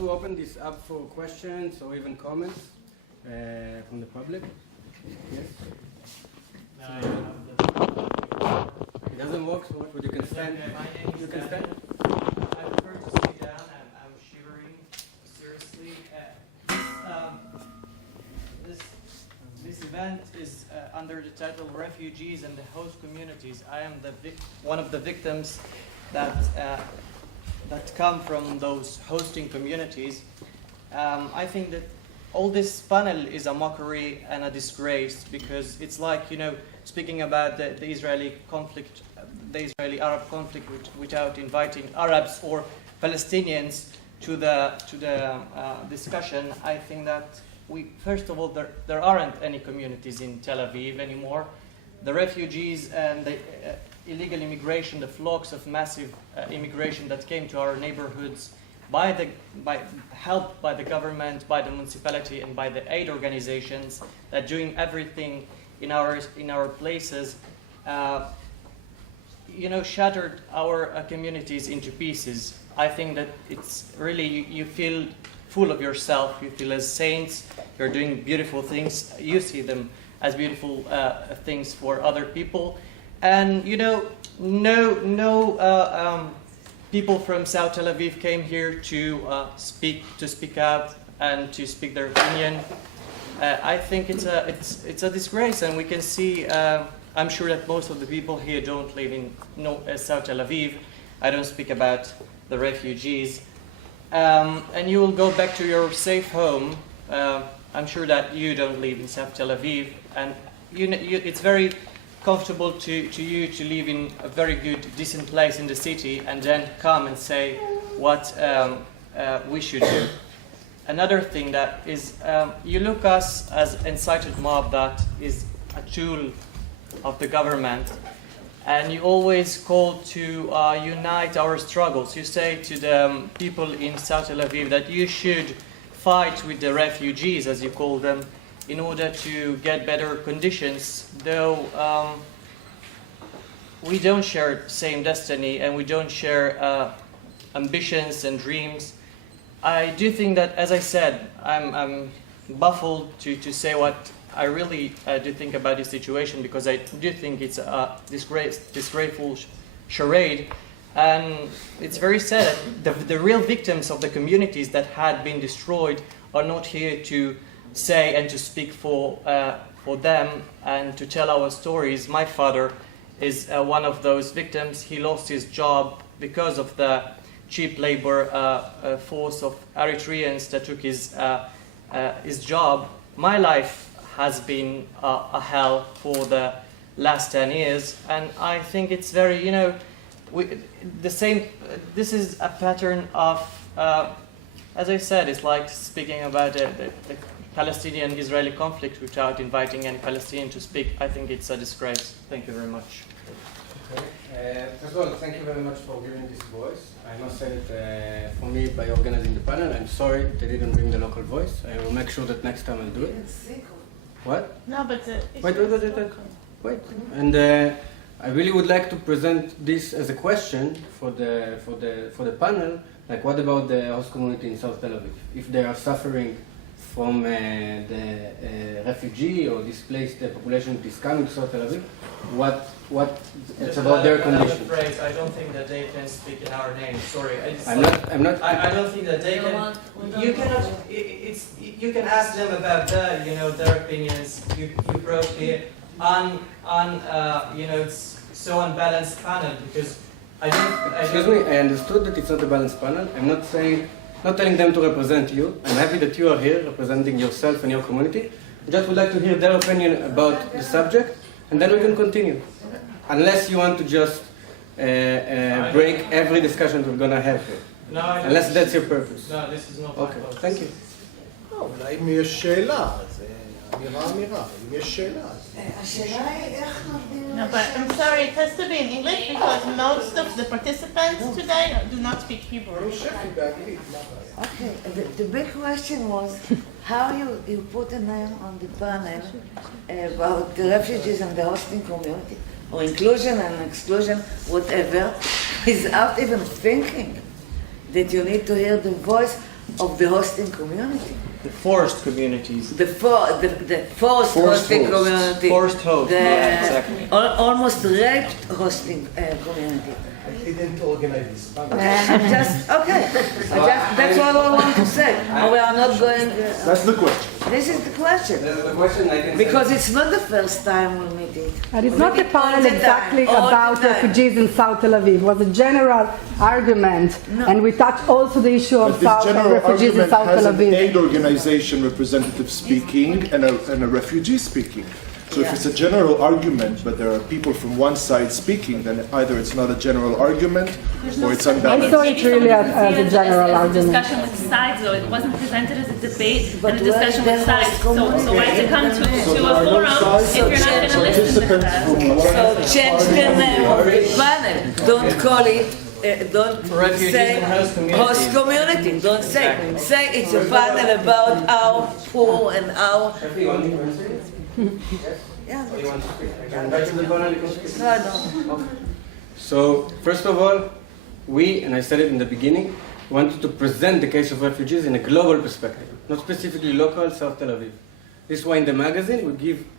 to open this up for questions or even comments from the public. Yes? It doesn't work, so what? You can stand. Okay, my name is you can stand. I prefer to sit down. I'm shivering. Seriously. This event is under the title Refugees and the Host Communities. I am one of the victims that come from those hosting communities. I think that all this panel is a mockery and a disgrace, because it's like, speaking about the Israeli conflict, the Israeli-Arab conflict, without inviting Arabs or Palestinians to the discussion. I think that first of all, there aren't any communities in Tel Aviv anymore. The refugees and the illegal immigration, the flocks of massive immigration that came to our neighborhoods, helped by the government, by the municipality, and by the aid organizations that doing everything in our places, shattered our communities into pieces. I think that it's really, you feel full of yourself, you feel as saints, you're doing beautiful things, you see them as beautiful things for other people. And no people from South Tel Aviv came here to speak out and to speak their opinion. I think it's a disgrace, and we can see. I'm sure that most of the people here don't live in South Tel Aviv. I don't speak about the refugees, and you will go back to your safe home. I'm sure that you don't live in South Tel Aviv, and it's very comfortable to you to live in a very good, decent place in the city, and then come and say what we should do. Another thing that is, you look us as incited mob that is a tool of the government, and you always call to unite our struggles. You say to the people in South Tel Aviv that you should fight with the refugees, as you call them, in order to get better conditions, though we don't share same destiny and we don't share ambitions and dreams. I do think that, as I said, I'm baffled to say what I really do think about this situation, because I do think it's a disgraceful charade, and it's very sad that the real victims of the communities that had been destroyed are not here to say and to speak for them and to tell our stories. My father is one of those victims. He lost his job because of the cheap labor force of Eritreans that took his job. My life has been a hell for the last 10 years, and I think it's very, this is a pattern of, as I said, it's like speaking about the Palestinian-Israeli conflict without inviting any Palestinian to speak. I think it's a disgrace. Thank you very much. Okay. First of all, thank you very much for giving this voice. I must say that for me, by organizing the panel, I'm sorry they didn't bring the local voice. I will make sure that next time I'll do it. What? No, but wait. And I really would like to present this as a question for the panel. Like, what about the host community in South Tel Aviv? If they are suffering from the refugee or displaced population that is coming to South Tel Aviv, what it's about their condition? I don't think that they can speak in our name. Sorry, I'm not. I don't think that they can. You cannot. You can ask them about their opinions. You brought here it's so unbalanced panel, because Excuse me. I understood that it's not a balanced panel. I'm not telling them to represent you. I'm happy that you are here representing yourself and your community. I just would like to hear their opinion about the subject, and then we can continue. Unless you want to just break every discussion we're going to have here. No, unless that's your purpose. No, this is not okay, thank you. אולי אם יש שאלה, אז אמירה. אם יש שאלה. השאלה היא איך נותנים... No, but I'm sorry, it has to be in English because most of the participants today do not speak Hebrew. Okay, the big question was how you put a name on the panel about the refugees and the hosting community, or inclusion and exclusion, whatever, without even thinking. that you need to hear the voice of the hosting community. The forced communities. The forced hosting hosts. community. Forced hosts, The yeah, exactly. almost raped hosting community. He didn't organize this. That's what I want to say. We are not going. That's the question. This is the question. That's the question I can Because it's not the first time we meet it. And it's We not meet a it all panel the time, exactly all the about time. refugees in South Tel Aviv. It was a general argument, and we touched also the issue of But this general refugees in argument South has Tel an Aviv. aid organization representative speaking and a refugee speaking. So if it's a general argument, but there are people from one side speaking, then either it's not a general argument or it's I unbalanced. saw it really as a general as a argument. discussion with sides, though. It wasn't presented as a debate But and a discussion where's with the sides. So why to come to a forum if you're not going to listen to us? So change the name of the panel. Don't call it. Don't Refugees say and host communities. host community. Don't say. Exactly. Say it's a panel about our poor and our. Everyone can say it? Yeah. Or you want to speak? I can invite you to the panel, you can speak. No, no. So, first of all, we, and I said it in the beginning, wanted to present the case of refugees in a global perspective, not specifically local, South Tel Aviv. This is why in the magazine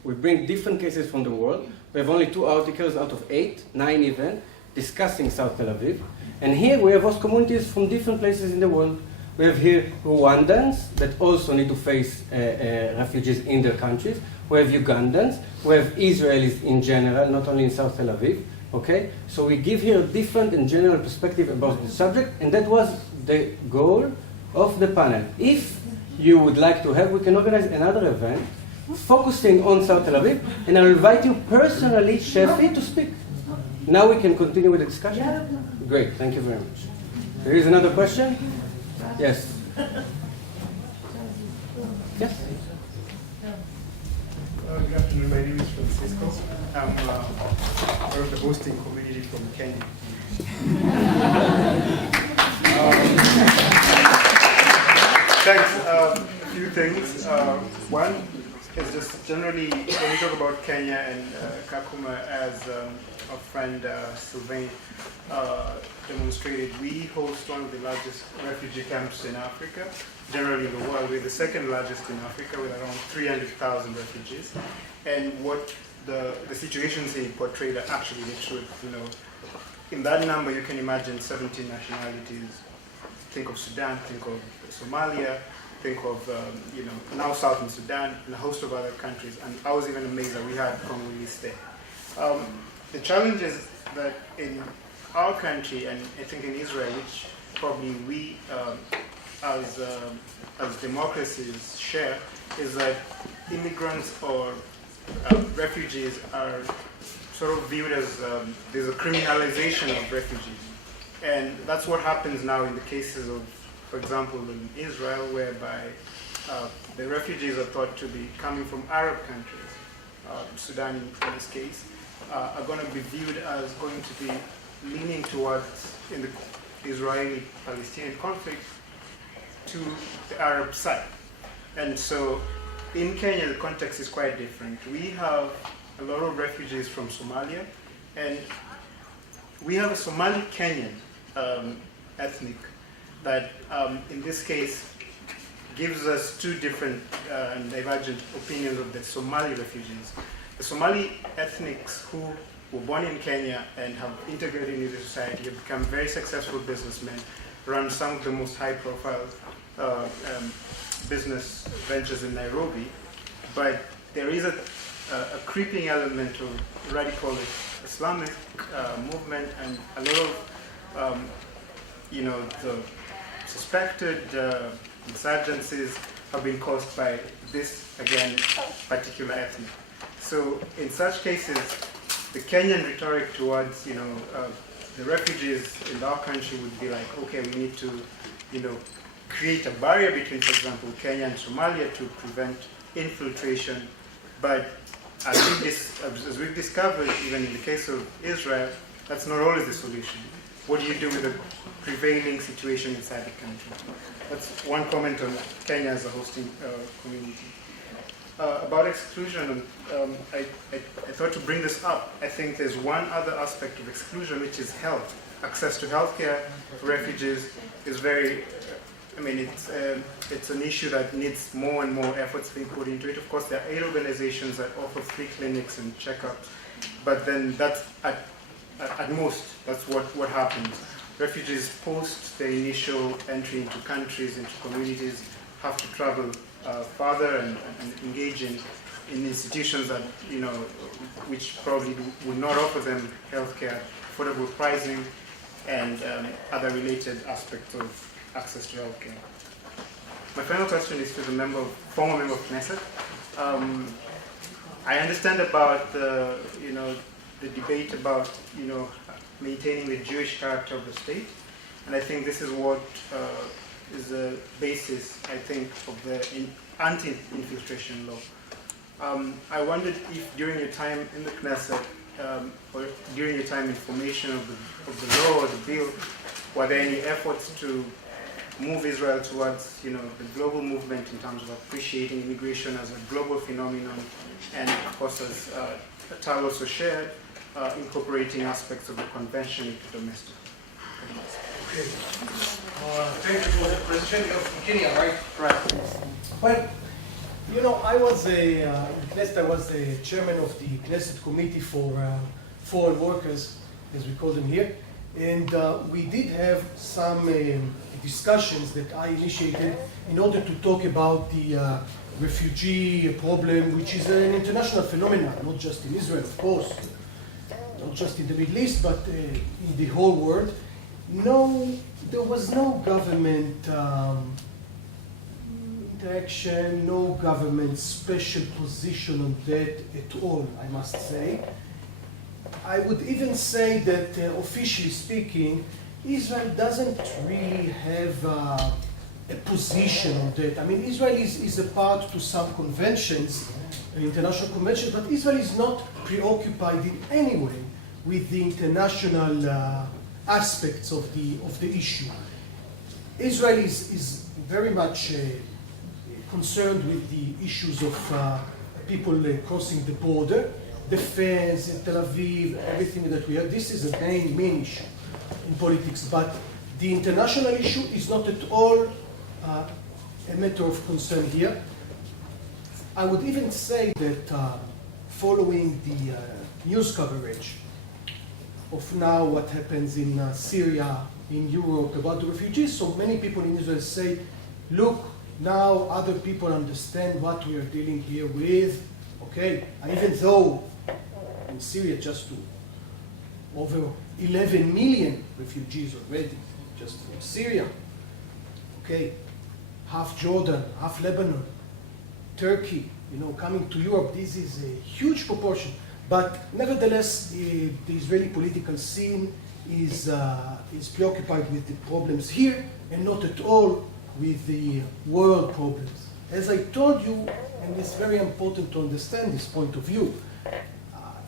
we bring different cases from the world. We have only 2 articles out of 8, 9 even, discussing South Tel Aviv. And here we have host communities from different places in the world. We have here Rwandans that also need to face refugees in their countries. We have Ugandans. We have Israelis in general, not only in South Tel Aviv. Okay? So we give here a different and general perspective about the subject, and that was the goal of the panel. If you would like to have, we can organize another event focusing on South Tel Aviv, and I'll invite you personally, Shefi, to speak. Now we can continue with the discussion? Great, thank you very much. There is another question? Yes. Yes? Good afternoon, my name is Francisco. I'm part of the hosting community from Kenya. Thanks. A few things. One is just generally when we talk about Kenya and Kakuma, as our friend Sylvain demonstrated, we host one of the largest refugee camps in Africa. Generally in the world, we're the second largest in Africa with around 300,000 refugees. And what the situations he portrayed are actually the truth. You know, in that number, you can imagine 17 nationalities. Think of Sudan, think of Somalia, think of now Southern Sudan, and a host of other countries. And I was even amazed that we had Congolese there. The challenge is that in our country, and I think in Israel, which probably we as democracies share, is that immigrants or refugees are sort of viewed as there's a criminalization of refugees. And that's what happens now in the cases of, for example, in Israel, whereby the refugees are thought to be coming from Arab countries, Sudan in this case, are going to be viewed as going to be leaning towards, in the Israeli-Palestinian conflict, to the Arab side. And so in Kenya, the context is quite different. We have a lot of refugees from Somalia, and we have a Somali-Kenyan ethnic that, in this case, gives us 2 different and divergent opinions of the Somali refugees. The Somali ethnics who were born in Kenya and have integrated into society have become very successful businessmen, run some of the most high-profile business ventures in Nairobi, but there is a creeping element of radical Islamic movement, and a lot of the suspected insurgencies have been caused by this, again, particular ethnic. So in such cases, the Kenyan rhetoric towards the refugees in our country would be like, okay, we need to create a barrier between, for example, Kenya and Somalia to prevent infiltration. But as we've discovered, even in the case of Israel, that's not always the solution. What do you do with the prevailing situation inside the country? That's one comment on Kenya as a hosting community. About exclusion, I thought to bring this up. I think there's one other aspect of exclusion, which is health, access to healthcare for refugees, is very, it's an issue that needs more and more efforts being put into it. Of course, there are 8 organizations that offer free clinics and checkups, but then that's at most, that's what happens. Refugees post their initial entry into countries, into communities, have to travel further and engage in institutions that, which probably would not offer them healthcare, affordable pricing, and other related aspects of access to healthcare. My final question is to the former member of Knesset. I understand about the debate about, maintaining the Jewish character of the state, and I think this is what is the basis, I think, of the anti-infiltration law. I wondered if during your time in the Knesset, or during your time in formation of the law or the bill, were there any efforts to move Israel towards, the global movement in terms of appreciating immigration as a global phenomenon, and of course, as Tal also shared, incorporating aspects of the convention into domestic? Okay. Thank you for the question. You're from Kenya, right? Right. Well, I was in Knesset. I was the chairman of the Knesset Committee for Foreign Workers, as we call them here, and we did have some discussions that I initiated in order to talk about the refugee problem, which is an international phenomenon, not just in Israel, of course, not just in the Middle East, but in the whole world. No, there was no government interaction, no government special position on that at all, I must say. I would even say that, officially speaking, Israel doesn't really have a position on that. I mean, Israel is a part to some conventions, international conventions, but Israel is not preoccupied in any way with the international aspects of the issue. Israel is very much concerned with the issues of people crossing the border, defense, in Tel Aviv, everything that we have. This is a main issue in politics, but the international issue is not at all a matter of concern here. I would even say that following the news coverage of now what happens in Syria, in Europe, about the refugees, so many people in Israel say, look, now other people understand what we are dealing here with, okay? And even though in Syria just over 11 million refugees already, just from Syria, okay? Half Jordan, half Lebanon, Turkey, coming to Europe, this is a huge proportion. But nevertheless, the Israeli political scene is preoccupied with the problems here and not at all with the world problems. As I told you, and it's very important to understand this point of view,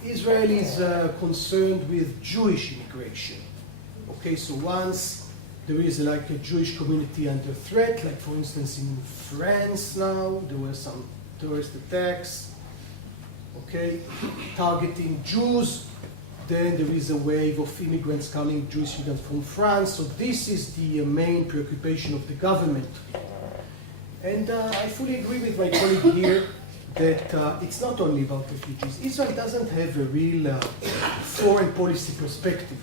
Israel is concerned with Jewish immigration. Okay, so once there is like a Jewish community under threat, like for instance in France now, there were some terrorist attacks, okay, targeting Jews. Then there is a wave of immigrants coming, Jewish immigrants from France. So this is the main preoccupation of the government. And I fully agree with my colleague here that it's not only about refugees. Israel doesn't have a real foreign policy perspective.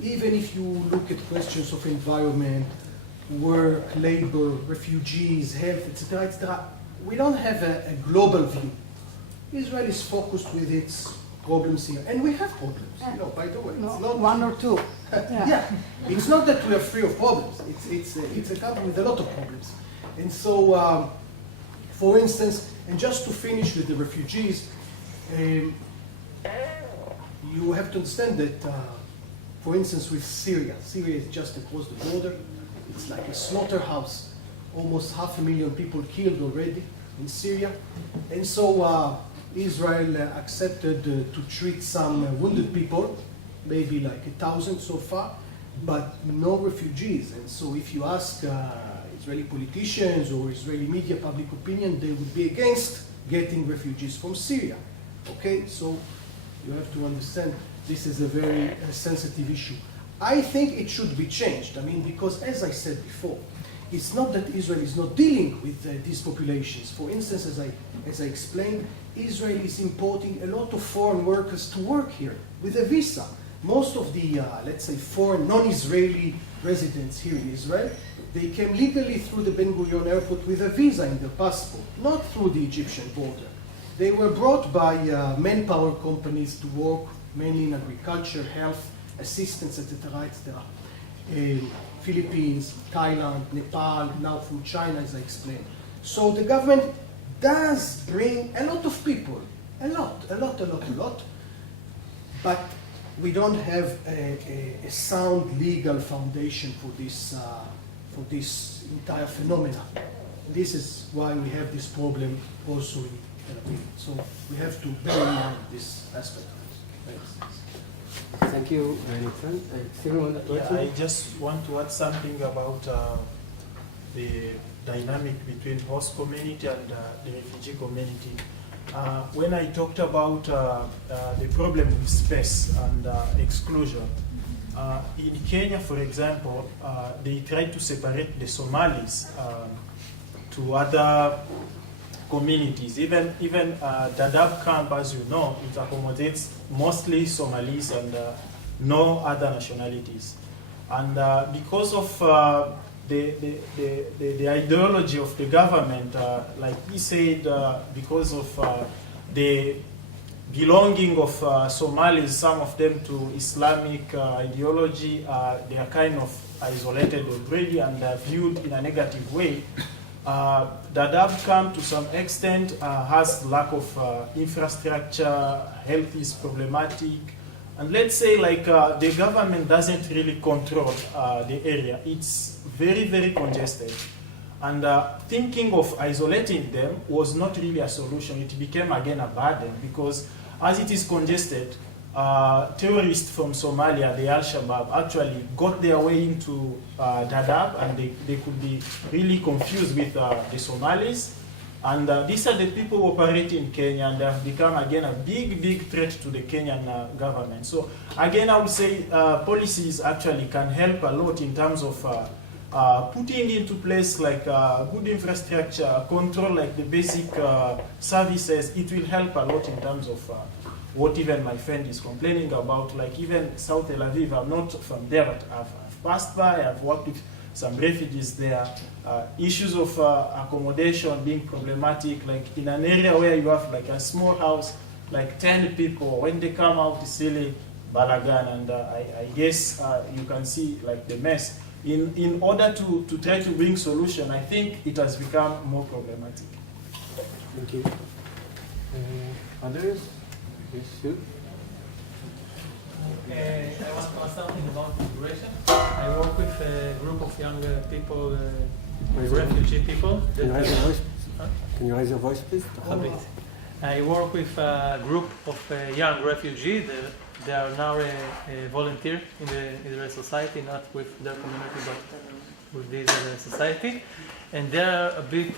Even if you look at questions of environment, work, labor, refugees, health, etc., etc., we don't have a global view. Israel is focused with its problems here, and we have problems. By the way, it's not one or two. yeah, it's not that we are free of problems. It's a country with a lot of problems, and so, for instance, and just to finish with the refugees, you have to understand that, for instance, with Syria is just across the border. It's like a slaughterhouse. Almost 500,000 people killed already in Syria, and so. Israel accepted to treat some wounded people, maybe like 1,000 so far, but no refugees. And so if you ask Israeli politicians or Israeli media, public opinion, they would be against getting refugees from Syria. Okay, so you have to understand this is a very sensitive issue. I think it should be changed. I mean, because as I said before, it's not that Israel is not dealing with these populations. For instance, as I explained, Israel is importing a lot of foreign workers to work here with a visa. Most of the, let's say, foreign non-Israeli residents here in Israel, they came legally through the Ben Gurion airport with a visa in their passport, not through the Egyptian border. They were brought by manpower companies to work mainly in agriculture, health, assistance, etc., etc. Philippines, Thailand, Nepal, now from China, as I explained. So the government does bring a lot of people, a lot, but we don't have a sound legal foundation for this entire phenomena. This is why we have this problem also in Tel Aviv. So we have to bear in mind this aspect. Thanks. Thank you, I just want to add something about the dynamic between host community and the refugee community. When I talked about the problem with space and exclusion, in Kenya, for example, they tried to separate the Somalis to other communities. Even Dadaab camp, as you know, it accommodates mostly Somalis and no other nationalities. And because of the ideology of the government, like he said, because of the belonging of Somalis, some of them to Islamic ideology, they are kind of isolated already and viewed in a negative way. Dadaab camp to some extent has lack of infrastructure, health is problematic, and let's say like the government doesn't really control the area. It's very, very congested. And thinking of isolating them was not really a solution. It became again a burden because as it is congested, terrorists from Somalia, the Al-Shabaab, actually got their way into Dadaab and they could be really confused with the Somalis. And these are the people who operate in Kenya and they have become again a big, big threat to the Kenyan government. So again, I would say policies actually can help a lot in terms of putting into place like good infrastructure, control like the basic services. It will help a lot in terms of what even my friend is complaining about, like even South Tel Aviv. I'm not from there, but I've passed by, I've worked with some refugees there. Issues of accommodation being problematic, like in an area where you have like a small house, like 10 people, when they come out, it's really balagan, and I guess you can see like the mess. In order to try to bring solution, I think it has become more problematic. Thank you. Others? Yes, you. I want to ask something about immigration. I work with a group of young people, refugee people. Can you raise your voice? Can you raise your voice, please? I work with a group of young refugees. They are now a volunteer in the Israeli society, not with their community, but with the Israeli society. And they are a bit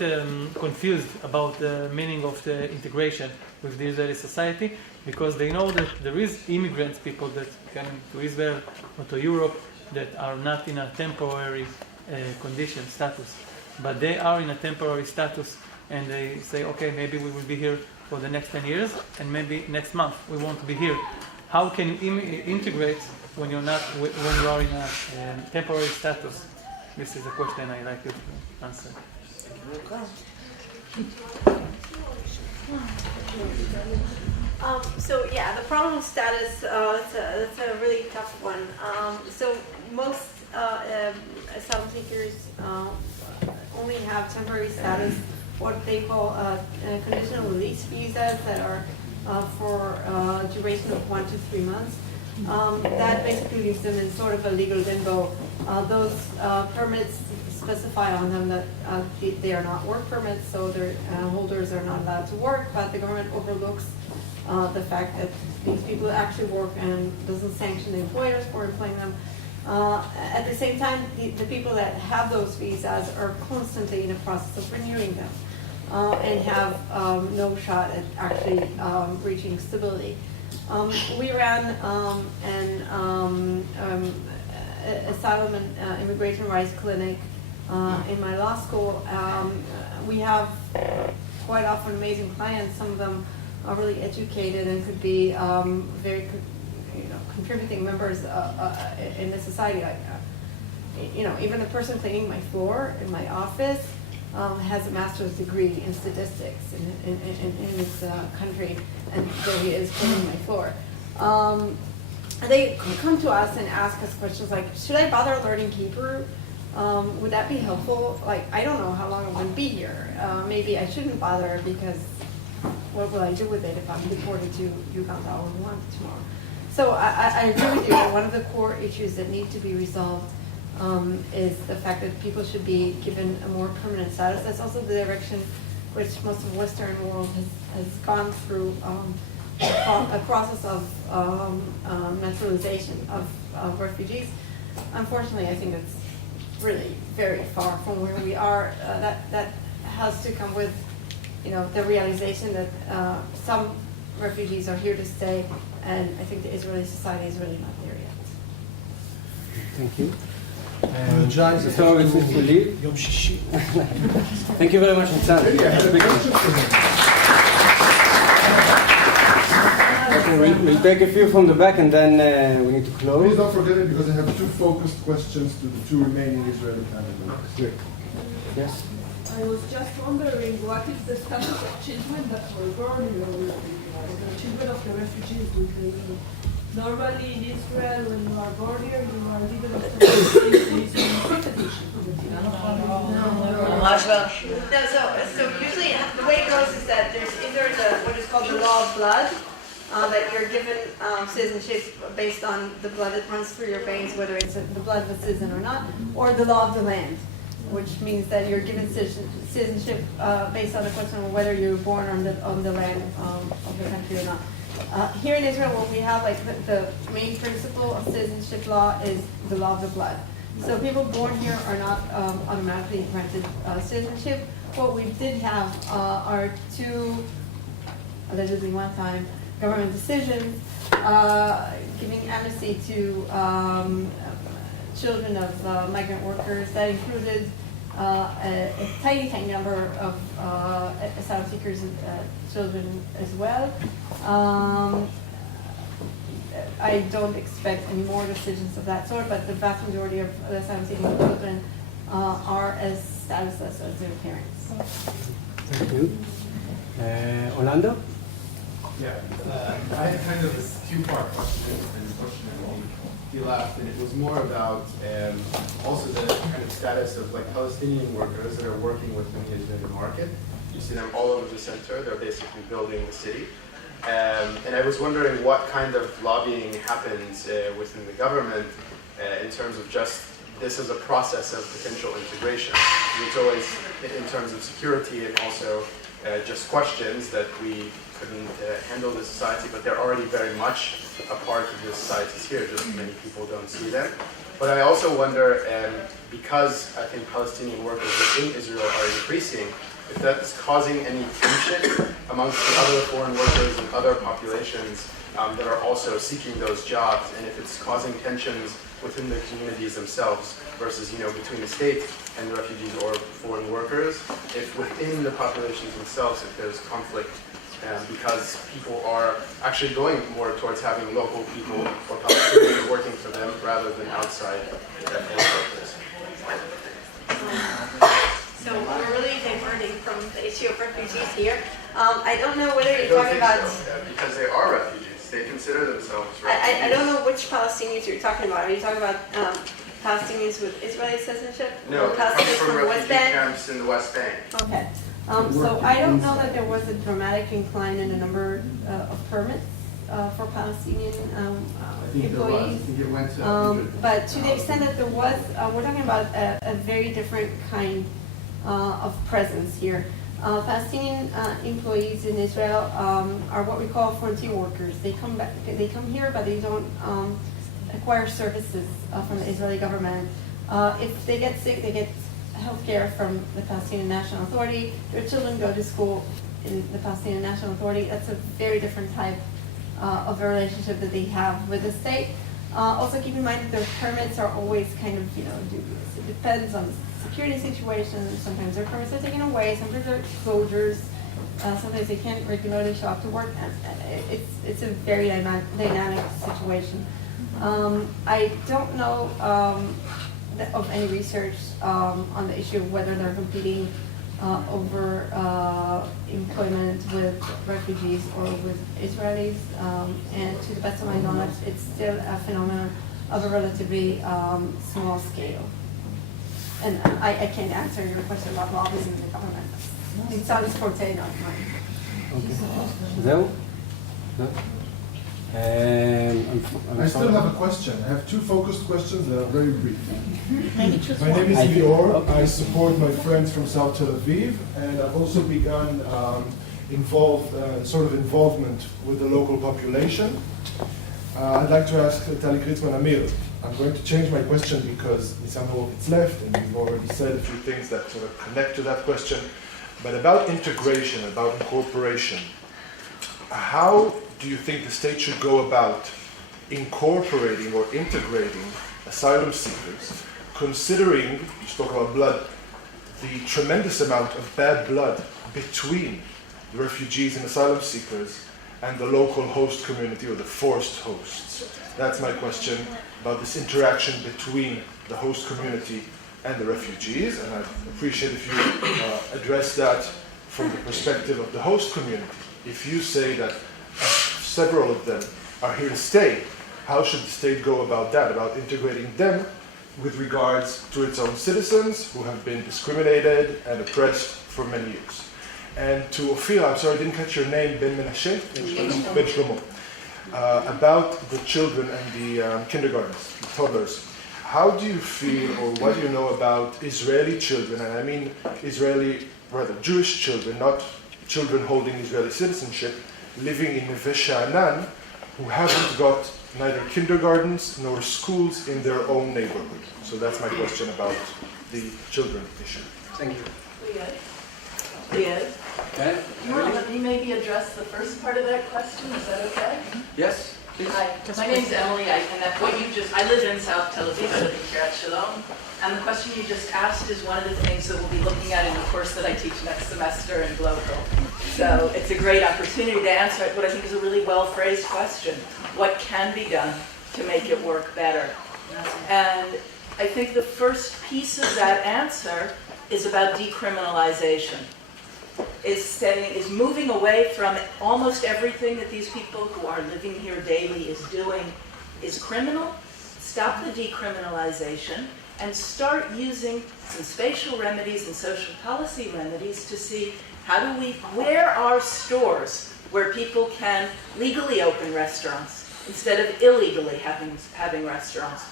confused about the meaning of the integration with the Israeli society, because they know that there is immigrants, people that come to Israel or to Europe, that are not in a temporary condition, status. But they are in a temporary status, and they say, okay, maybe we will be here for the next 10 years, and maybe next month we won't be here. How can you integrate when you're not, when you are in a temporary status? This is a question I like you to answer. So yeah, the problem of status, that's a really tough one. So most asylum seekers only have temporary status, what they call conditional release visas that are for a duration of 1 to 3 months. That basically leaves them in sort of a legal limbo. Those permits specify on them that they are not work permits, so their holders are not allowed to work, but the government overlooks the fact that these people actually work and doesn't sanction the employers for employing them. At the same time, the people that have those visas are constantly in the process of renewing them and have no shot at actually reaching stability. We ran asylum and immigration rights clinic in my law school, we have quite often amazing clients. Some of them are really educated and could be very, contributing members in the society. Even the person cleaning my floor in my office has a master's degree in statistics in this country, and there he is cleaning my floor. They come to us and ask us questions like, should I bother learning Hebrew? Would that be helpful? Like, I don't know how long I'm going to be here. Maybe I shouldn't bother because what will I do with it if I'm deported to Uganda or Rwanda tomorrow? So I agree with you that one of the core issues that need to be resolved is the fact that people should be given a more permanent status. That's also the direction which most of the Western world has gone through a process of naturalization of refugees. Unfortunately, I think it's really very far from where we are. That has to come with, the realization that some refugees are here to stay, and I think the Israeli society is really not there yet. Thank you. Apologize. Yom Shishi. Thank you very much, Nitzan. We'll take a few from the back and then we need to close. Please don't forget it because I have two focused questions to the two remaining Israeli candidates. Yes? I was just wondering, what is the status of children that were born here with the children of the refugees with the normally in Israel, when you are born here, you are given a citizenship. No, so usually the way it goes is that there's either what is called the law of blood, that you're given citizenship based on the blood that runs through your veins, whether it's the blood of a citizen or not, or the law of the land, which means that you're given citizenship based on the question of whether you were born on the land of the country or not. Here in Israel, what we have, like the main principle of citizenship law is the law of the blood. So people born here are not automatically granted citizenship. What we did have are two, allegedly one time, government decisions giving amnesty to children of migrant workers. That included a tiny number of asylum seekers children as well. I don't expect any more decisions of that sort, but the vast majority of asylum seeking children are as statusless as their parents. Thank you. Orlando? Yeah, I had kind of a two-part question, and the question he left, and it was more about also the kind of status of like Palestinian workers that are working within the Israeli market. You see them all over the center. They're basically building the city. And I was wondering what kind of lobbying happens within the government in terms of just this as a process of potential integration. It's always in terms of security and also just questions that we couldn't handle the society, but they're already very much a part of the societies here, just many people don't see them. But I also wonder, because I think Palestinian workers within Israel are increasing, if that's causing any tension amongst the other foreign workers and other populations that are also seeking those jobs, and if it's causing tensions within the communities themselves versus, between the state and the refugees or foreign workers, if within the populations themselves, if there's conflict because people are actually going more towards having local people or Palestinians working for them rather than outside workers. So we're really diverting from the issue of refugees here. I don't know whether you're talking about... Because they are refugees. They consider themselves refugees. I don't know which Palestinians you're talking about. Are you talking about Palestinians with Israeli citizenship? No, or Palestinians from the refugee camps in the West Bank. Okay. So I don't know that there was a dramatic incline in the number of permits for Palestinian employees. I think it went to 100. But to the extent that there was, we're talking about a very different kind of presence here. Palestinian employees in Israel are what we call frontier workers. They come here, but they don't acquire services from the Israeli government. If they get sick, they get health care from the Palestinian National Authority. Their children go to school in the Palestinian National Authority. That's a very different type of a relationship that they have with the state. Also keep in mind that their permits are always kind of, it depends on the security situation. Sometimes their permits are taken away, sometimes there are closures, sometimes they can't regularly show up to work, and it's a very dynamic situation. I don't know of any research on the issue of whether they're competing over employment with refugees or with Israelis, and to the best of my knowledge, it's still a phenomenon of a relatively small scale. And I can't answer your question about lobbying in the government. It sounds forte, not mine. Okay. זהו? I still have a question. I have two focused questions that are very brief. Maybe just My one. name is Lior. I support my friends from South Tel Aviv, and I've also begun sort of involvement with the local population. I'd like to ask Tali Kritzman Amir. I'm going to change my question because it's not it's left, and you've already said a few things that sort of connect to that question. But about integration, about incorporation, how do you think the state should go about incorporating or integrating asylum seekers, considering, you spoke about blood, the tremendous amount of bad blood between the refugees and asylum seekers and the local host community or the forced hosts? That's my question about this interaction between the host community and the refugees, and I'd appreciate if you address that from the perspective of the host community. If you say that several of them are here to stay, how should the state go about that, about integrating them with regards to its own citizens who have been discriminated and oppressed for many years? And to Ophir, I'm sorry I didn't catch your name, Ben Menashe? Ben Shlomo. About the children and the kindergartens, the toddlers. How do you feel, or what do you know about Israeli children, and I mean Jewish children, not children holding Israeli citizenship, living in Neve Sha'anan, who haven't got neither kindergartens nor schools in their own neighborhood? So that's my question about the children issue. Thank you. Liad, you want to let me maybe address the first part of that question? Is that okay? Yes, please. Hi, my name's Emily, I live in South Tel Aviv, I live in Kiryat Shalom, and the question you just asked is one of the things that we'll be looking at in the course that I teach next semester in Global. So it's a great opportunity to answer what I think is a really well-phrased question. What can be done to make it work better? And I think the first piece of that answer is about decriminalization. Is moving away from almost everything that these people who are living here daily is doing is criminal. Stop the decriminalization and start using some spatial remedies and social policy remedies to see where are stores where people can legally open restaurants instead of illegally having restaurants?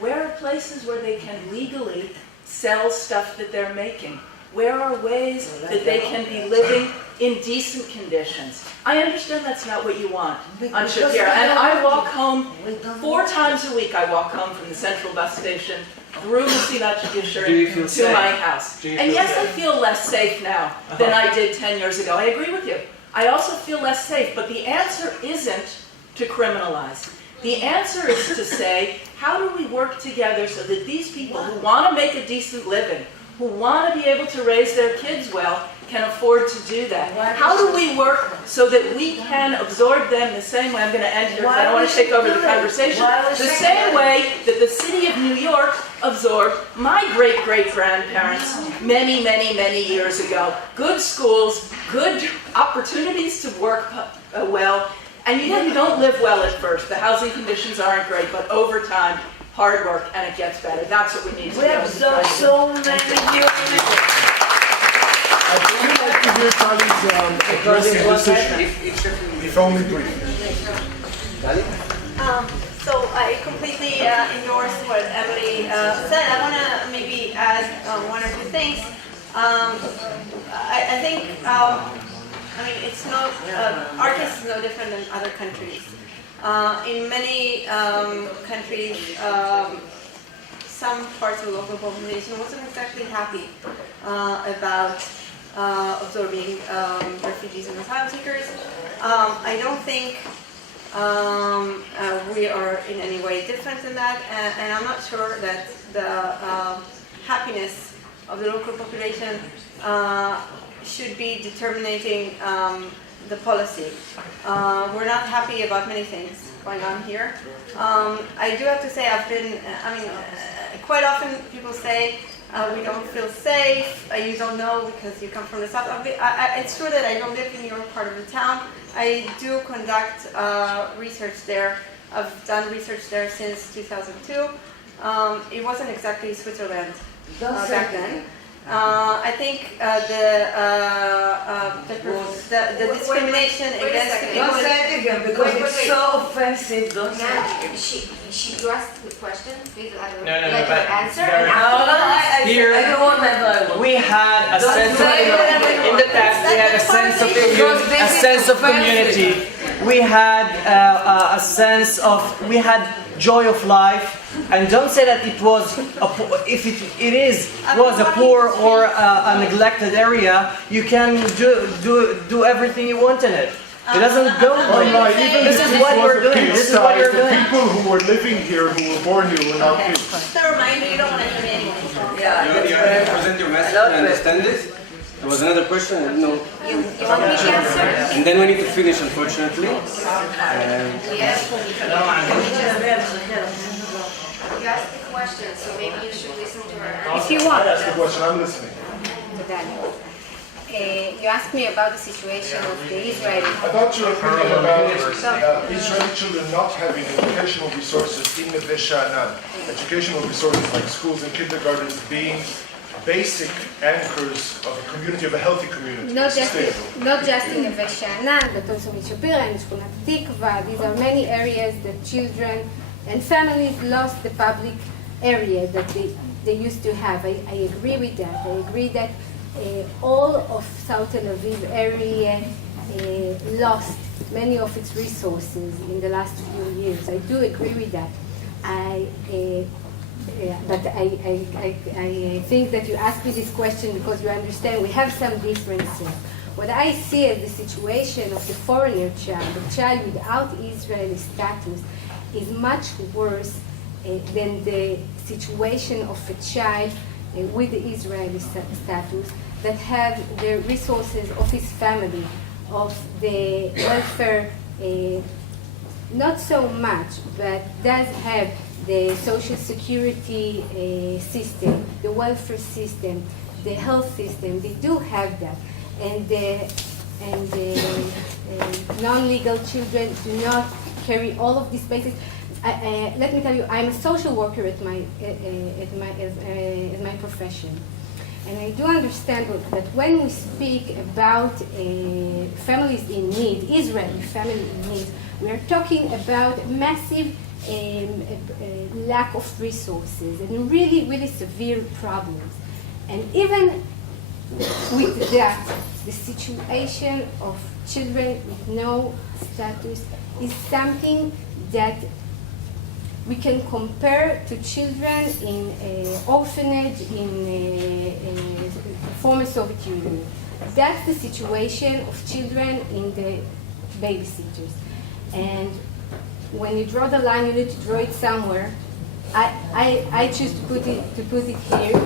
Where are places where they can legally sell stuff that they're making? Where are ways that they can be living in decent conditions? I understand that's not what you want on Shapira. And I walk home 4 times a week. I walk home from the central bus station through Masilat Yeshurim to my house. And yes, I feel less safe now than I did 10 years ago. I agree with you. I also feel less safe. But the answer isn't to criminalize. The answer is to say, how do we work together so that these people who want to make a decent living, who want to be able to raise their kids well, can afford to do that? How do we work so that we can absorb them the same way? I'm going to end here because I don't want to take over the conversation. The same way that the city of New York absorbed my great-great-grandparents many, many, many years ago. Good schools, good opportunities to work well. And you don't live well at first. The housing conditions aren't great, but over time, hard work, and it gets better. That's what we need to do. We have so many years. I'd really like to hear Tali's addressing this issue, if only briefly. So I completely endorse what Emily said. I want to maybe add 1 or 2 things. I think, it's no, our case is no different than other countries. In many countries, some parts of the local population wasn't exactly happy about absorbing refugees and asylum seekers. I don't think we are in any way different than that, and I'm not sure that the happiness of the local population should be determining the policy. We're not happy about many things going on here. I do have to say quite often people say we don't feel safe, you don't know because you come from the south. It's true that I don't live in your part of the town. I do conduct research there. I've done research there since 2002. It wasn't exactly Switzerland back then. I think the discrimination against people. Don't say it again because it's so offensive. Don't say it. You asked the question, please let her No, answer. Here, we had a sense of, in the past, we had a sense of community. We had a sense of, we had joy of life. And don't say that it was, if it was a poor or a neglected area, you can do everything you want in it. It doesn't go like that. This is what you're doing. This is what you're the doing. people who were living here, who were born here, were not here. Just a reminder, you don't want to do anything. You have to present your message. I understand this. There was another question. I didn't know. You want me to answer? And then we need to finish, unfortunately. You asked the question, so maybe you should listen to her. If you want. I asked the question, I'm listening. You asked me about the situation of the Israeli. I thought you were thinking about Israeli children not having educational resources in Neve Sha'anan. Educational resources like schools and kindergartens being basic anchors of a community, of a healthy community. Not just in Neve Sha'anan, but also in Shapira and Shkunat Tikva. These are many areas that children and families lost the public area that they used to have. I agree with that. I agree that all of South Tel Aviv area lost many of its resources in the last few years. I do agree with that. But I think that you asked me this question because you understand we have some differences. What I see as the situation of the foreigner child, the child without Israeli status, is much worse than the situation of a child with the Israeli status that have the resources of his family, of the welfare, not so much, but does have the social security system, the welfare system, the health system. They do have that, and non-legal children do not carry all of these bases. Let me tell you, I'm a social worker as my profession, and I do understand that when we speak about families in need, Israeli family in need, we are talking about massive lack of resources and really, really severe problems. And even with that, the situation of children with no status is something that we can compare to children in orphanage in former Soviet Union. That's the situation of children in the babysitters. And when you draw the line, you need to draw it somewhere. I choose to put it here.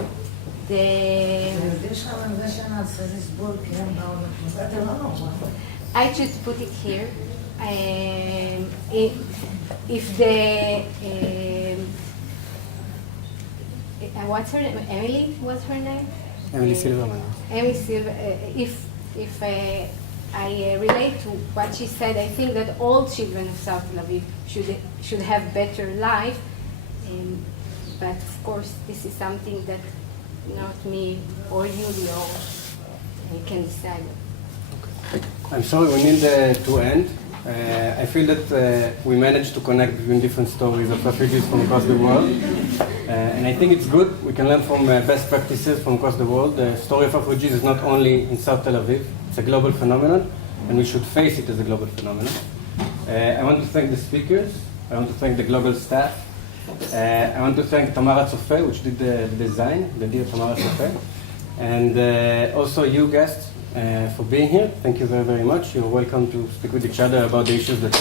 I choose to put it here. If the what's her name? Emily. What's her name? Emily Silverman. Emily Silver. If I relate to what she said, I think that all children of South Tel Aviv should have better life. But of course, this is something that not me or you, Leo, can decide. I'm sorry, we need to end. I feel that we managed to connect between different stories of refugees from across the world. And I think it's good. We can learn from best practices from across the world. The story of refugees is not only in South Tel Aviv. It's a global phenomenon, and we should face it as a global phenomenon. I want to thank the speakers. I want to thank the global staff. I want to thank Tamara Tzofe, which did the design, the dear Tamara Tzofe. And also you guests for being here. Thank you very, very much. You're welcome to speak with each other about the issues that